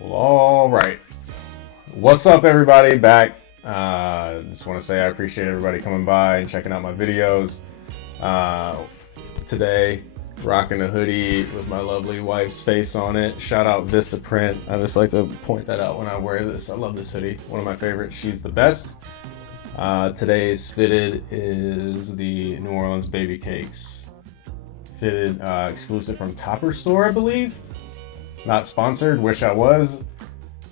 Well, all right. What's up, everybody? Back. Just want to say I appreciate everybody coming by and checking out my videos. Today, rocking a hoodie with my lovely wife's face on it. Shout out Vista Print. I just like to point that out when I wear this. I love this hoodie. One of my favorites. She's the best. Today's fitted is the New Orleans Baby Cakes. Fitted exclusive from Topper Store, I believe. Not sponsored, wish I was.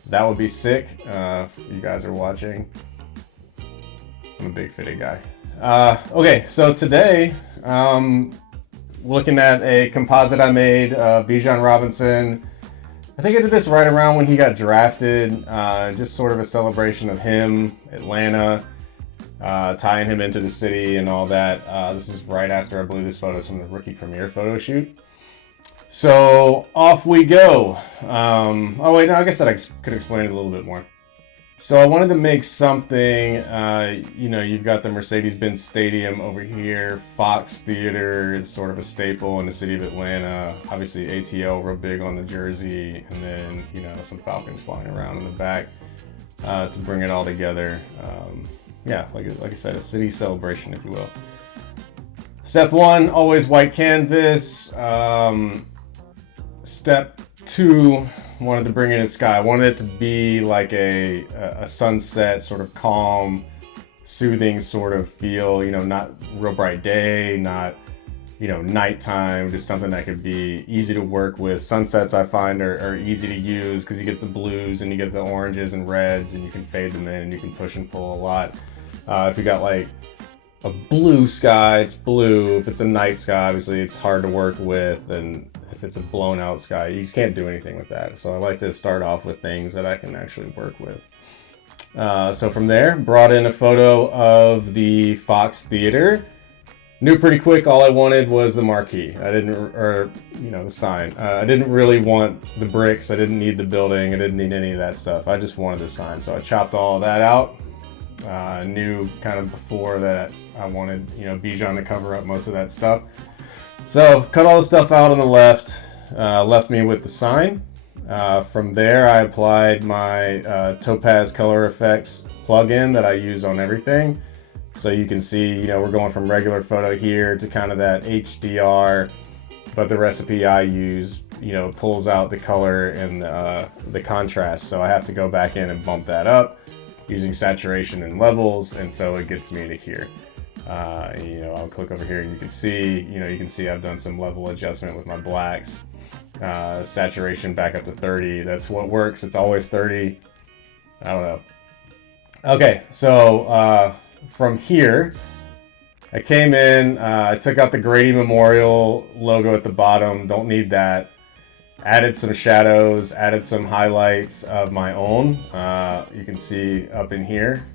That would be sick if you guys are watching. I'm a big fitted guy. Okay, so today, looking at a composite I made of Bijan Robinson. I think I did this right around when he got drafted. Just sort of a celebration of him, Atlanta, tying him into the city and all that. This is right after, I believe this photo is from the rookie premiere photo shoot. So off we go. Oh wait, no, I guess that I could explain it a little bit more. So I wanted to make something, you've got the Mercedes-Benz Stadium over here. Fox Theater is sort of a staple in the city of Atlanta. Obviously ATL real big on the jersey, and then, some Falcons flying around in the back to bring it all together. Like I said, a city celebration, if you will. Step one, always white canvas. Step two, wanted to bring in the sky. I wanted it to be like a sunset, sort of calm, soothing sort of feel, not real bright day, not, nighttime, just something that could be easy to work with. Sunsets I find are easy to use because you get the blues and you get the oranges and reds and you can fade them in and you can push and pull a lot. If you got like a blue sky, it's blue. If it's a night sky, obviously it's hard to work with, and if it's a blown out sky, you just can't do anything with that. So I like to start off with things that I can actually work with. So from there, brought in a photo of the Fox Theater. Knew pretty quick all I wanted was the marquee. The sign. I didn't really want the bricks. I didn't need the building. I didn't need any of that stuff. I just wanted the sign. So I chopped all of that out. Knew kind of before that I wanted, Bijan to cover up most of that stuff. So cut all the stuff out on the left, left me with the sign. From there, I applied my Topaz Color Effects plugin that I use on everything. So you can see, we're going from regular photo here to kind of that HDR, but the recipe I use, pulls out the color and the contrast. So I have to go back in and bump that up using saturation and levels, and so it gets me to here. I'll click over here and you can see I've done some level adjustment with my blacks. Saturation back up to 30. That's what works. It's always 30. I don't know. Okay, so from here, I came in, I took out the Grady Memorial logo at the bottom. Don't need that. Added some shadows, added some highlights of my own. You can see up in here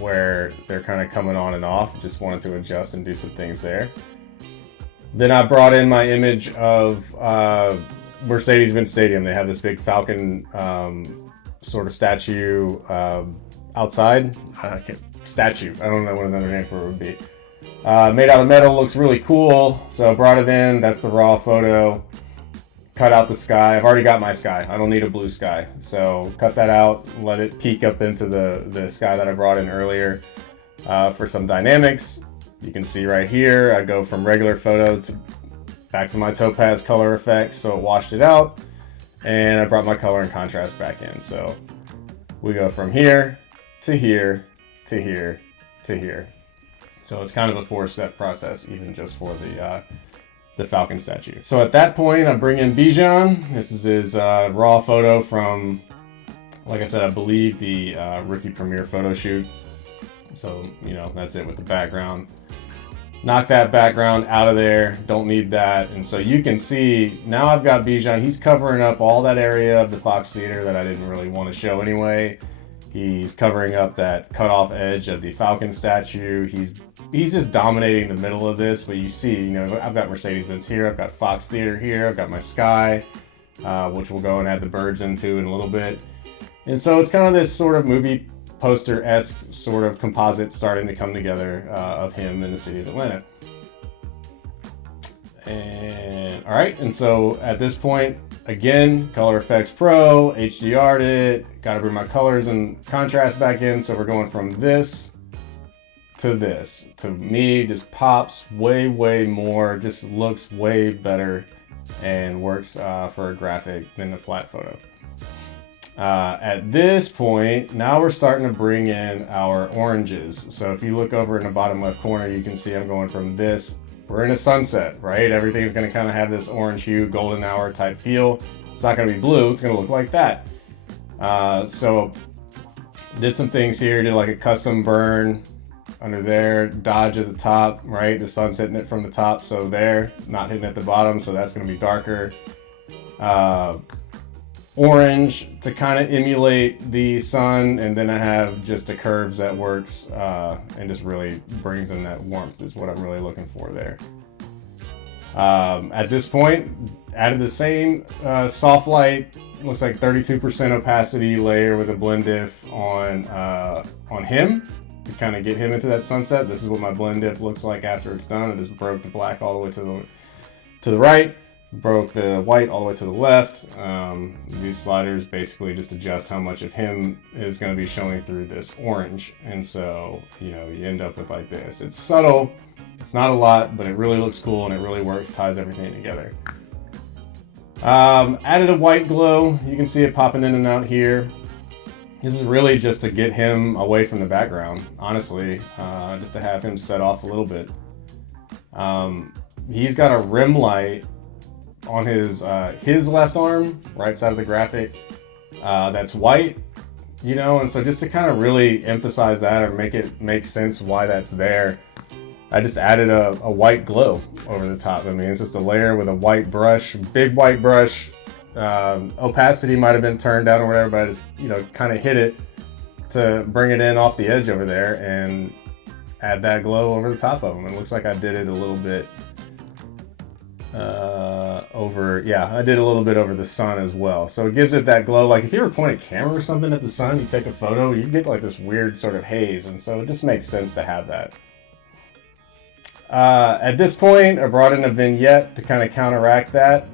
where they're kind of coming on and off. Just wanted to adjust and do some things there. Then I brought in my image of Mercedes-Benz Stadium. They have this big Falcon sort of statue outside. Statue. I don't know what another name for it would be. Made out of metal, looks really cool. So I brought it in. That's the raw photo. Cut out the sky. I've already got my sky. I don't need a blue sky. So cut that out, let it peek up into the sky that I brought in earlier for some dynamics. You can see right here, I go from regular photo back to my Topaz Color Effects, so it washed it out. And I brought my color and contrast back in. So we go from here to here to here to here. So it's kind of a 4-step process, even just for the Falcon statue. So at that point, I bring in Bijan. This is his raw photo from, like I said, I believe the rookie premiere photo shoot. So, that's it with the background. Knock that background out of there. Don't need that. And so you can see, now I've got Bijan. He's covering up all that area of the Fox Theater that I didn't really want to show anyway. He's covering up that cutoff edge of the Falcon statue. He's just dominating the middle of this, but you see, I've got Mercedes-Benz here, I've got Fox Theater here, I've got my sky, which we'll go and add the birds into in a little bit. And so it's kind of this sort of movie poster-esque sort of composite starting to come together of him in the city of Atlanta. And all right, and so at this point, Again, Color Effects Pro, HDR'd it, gotta bring my colors and contrast back in, so we're going from this. To me, just pops way more, just looks way better and works for a graphic than a flat photo. At this point, now we're starting to bring in our oranges. So if you look over in the bottom left corner, you can see I'm going from this. We're in a sunset, right? Everything's gonna kind of have this orange hue, golden hour type feel. It's not gonna be blue, it's gonna look like that. So did some things here, did like a custom burn under there, dodge at the top, right? The sun's hitting it from the top, so there, not hitting at the bottom, so that's gonna be darker. Orange to kind of emulate the sun, and then I have just a curves that works and just really brings in that warmth is what I'm really looking for there. At this point, added the same soft light, looks like 32% opacity layer with a blend diff on him to kind of get him into that sunset. This is what my blend diff looks like after it's done. It just broke the black all the way to the right. Broke the white all the way to the left. These sliders basically just adjust how much of him is going to be showing through this orange, and so you end up with like this. It's subtle, it's not a lot, but it really looks cool and it really works, ties everything together. Added a white glow, you can see it popping in and out here. This is really just to get him away from the background, honestly, just to have him set off a little bit. He's got a rim light on his left arm, right side of the graphic, that's white, and so just to kind of really emphasize that or make it make sense why that's there, I just added a white glow over the top. I mean, it's just a layer with a white brush, big white brush. Opacity might have been turned down or whatever, but I just kind of hit it to bring it in off the edge over there and add that glow over the top of them. It looks like I did it a little bit I did a little bit over the sun as well, so it gives it that glow. Like if you ever point a camera or something at the sun, you take a photo, you get like this weird sort of haze, and so it just makes sense to have that. At this point, I brought in a vignette to kind of counteract that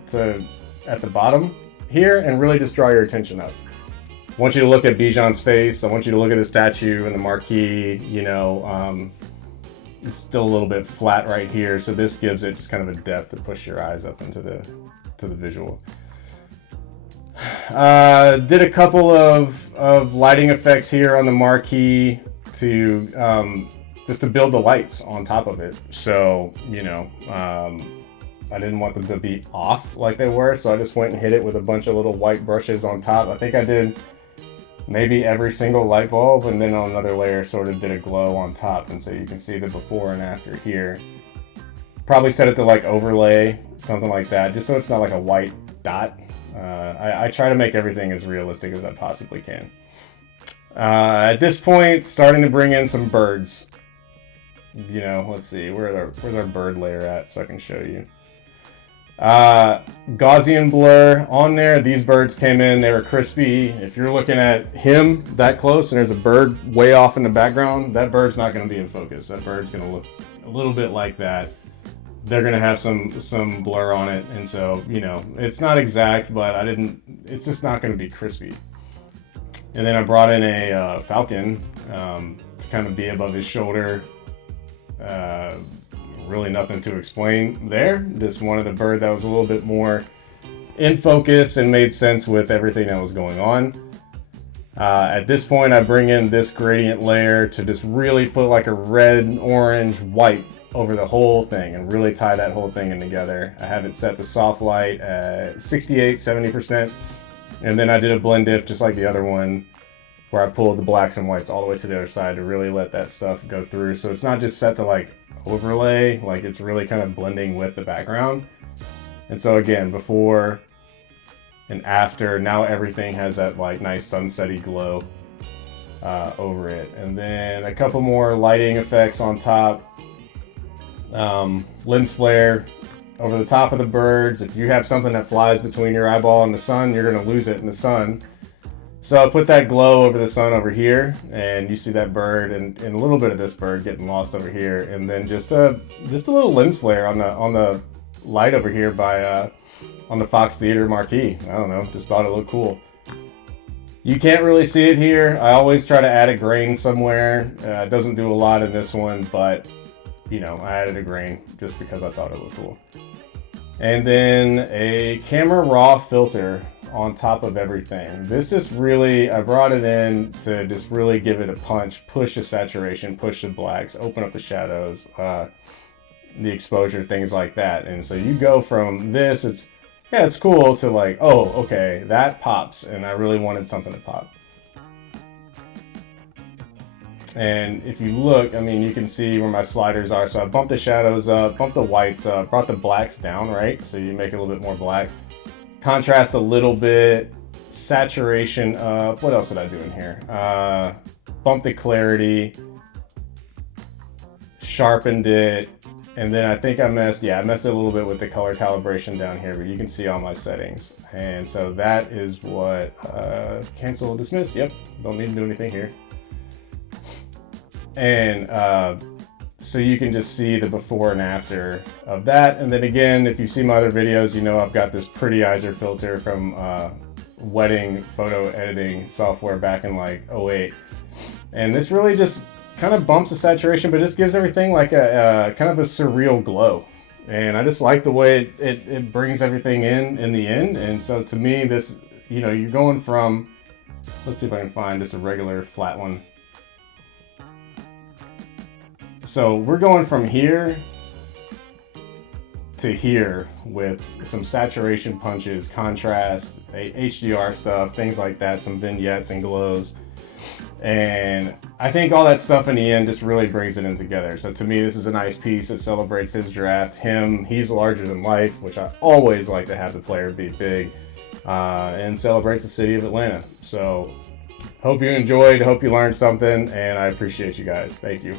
at the bottom here and really just draw your attention up. I want you to look at Bijan's face. I want you to look at the statue and the marquee. It's still a little bit flat right here, so this gives it just kind of a depth to push your eyes up into the visual. Did a couple of lighting effects here on the marquee to just to build the lights on top of it. So I didn't want them to be off like they were, so I just went and hit it with a bunch of little white brushes on top. I think I did maybe every single light bulb, and then on another layer sort of did a glow on top, and so you can see the before and after here. Probably set it to like overlay, something like that, just so it's not like a white dot. I try to make everything as realistic as I possibly can. At this point, starting to bring in some birds. Let's see, where's our bird layer at so I can show you. Gaussian blur on there. These birds came in, they were crispy. If you're looking at him that close and there's a bird way off in the background, that bird's not going to be in focus. That bird's going to look a little bit like that. They're going to have some blur on it, and so it's not exact, but it's just not going to be crispy. And then I brought in a falcon to kind of be above his shoulder. Really nothing to explain there. Just wanted a bird that was a little bit more in focus and made sense with everything that was going on. At this point, I bring in this gradient layer to just really put like a red, orange, white over the whole thing and really tie that whole thing in together. I have it set to soft light at 68, 70%. And then I did a blend diff just like the other one, where I pulled the blacks and whites all the way to the other side to really let that stuff go through. So it's not just set to like overlay, like it's really kind of blending with the background. And so again, before and after, now everything has that like nice sunsetty glow over it. And then a couple more lighting effects on top. Lens flare over the top of the birds. If you have something that flies between your eyeball and the sun, you're going to lose it in the sun. So I put that glow over the sun over here, and you see that bird and a little bit of this bird getting lost over here, and then just a little lens flare on the light over here by on the Fox Theater marquee. I don't know, just thought it looked cool. You can't really see it here. I always try to add a grain somewhere. It doesn't do a lot in this one, but you know, I added a grain just because I thought it looked cool. And then a camera raw filter on top of everything. This just really, I brought it in to just really give it a punch, push the saturation, push the blacks, open up the shadows, the exposure, things like that. And so you go from this, it's cool, to like, oh, okay, that pops, and I really wanted something to pop. And if you look, I mean, you can see where my sliders are. So I bumped the shadows up, bumped the whites up, brought the blacks down, right? So you make it a little bit more black. Contrast a little bit, saturation up. What else did I do in here? Bump the clarity, sharpened it, and then I think I messed it a little bit with the color calibration down here, but you can see all my settings. And so that is what, cancel, dismiss. Yep, don't need to do anything here. And so you can just see the before and after of that. And then again, if you see my other videos, you know I've got this Prettyizer filter from wedding photo editing software back in like 08. And this really just kind of bumps the saturation, but just gives everything like a kind of a surreal glow. And I just like the way it brings everything in the end. And so to me, this, you know, you're going from, let's see if I can find just a regular flat one. So we're going from here to here with some saturation punches, contrast, HDR stuff, things like that, some vignettes and glows. And I think all that stuff in the end just really brings it in together. So to me, this is a nice piece. It celebrates his draft. He's larger than life, which I always like to have the player be big, and celebrates the city of Atlanta. So hope you enjoyed, hope you learned something, and I appreciate you guys. Thank you.